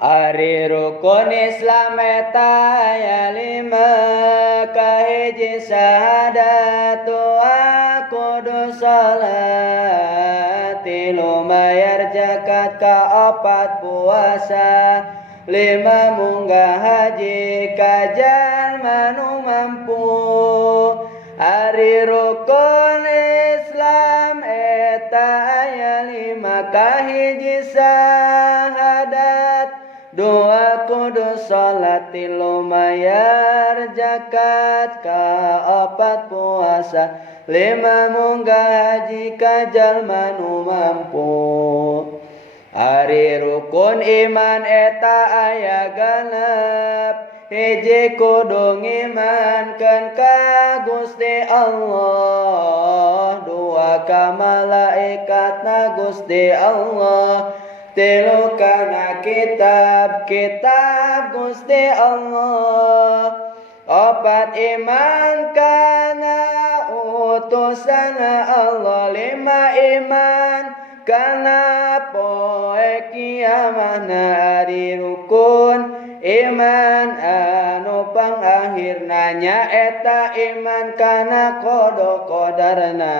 Ari rukun Islam eta aya 5 kahiji syahadatu wa kudu salat tilu mayar zakat kaopat puasa 5 munggah haji ka jalma nu mampu. Ari rukun Islam eta aya 5 kahiji syahadat dua kudu salat tilu mayar zakat kaopat puasa 5 munggah haji ka jalma nu mampu. Ari rukun iman eta aya 6 hiji kudu ngimankeun ka Gusti Allah 2 ka malaikatna Gusti Allah 3 kana kitab Gusti Allah 4 iman kana utusanna Allah 5 iman kana poe kiamahna. Ari rukun iman anu pangakhirna nyaeta iman kana qada qadarna.